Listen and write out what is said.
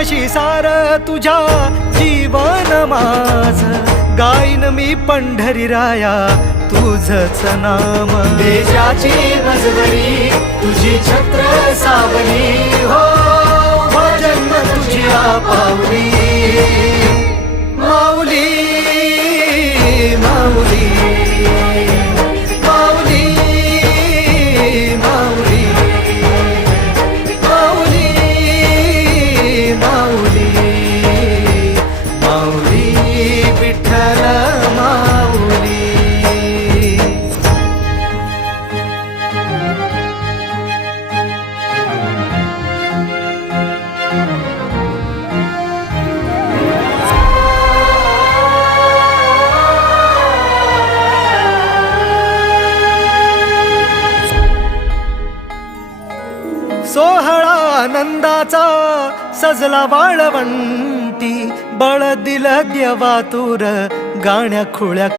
तुझ्याशी सार तुझ्या जीवन माझ गाईन मी पंढरी राया तुझच नाम देशाची मजबरी तुझी छत्र सावली हो जन्म तुझी पावली माऊली माऊली माऊली माऊली माऊली माऊली माऊली विठ्ठल माऊली सोहळा आनंदाचा सजला वाळवंटी बळ दिल देवा तूर गाण्या खुळ्या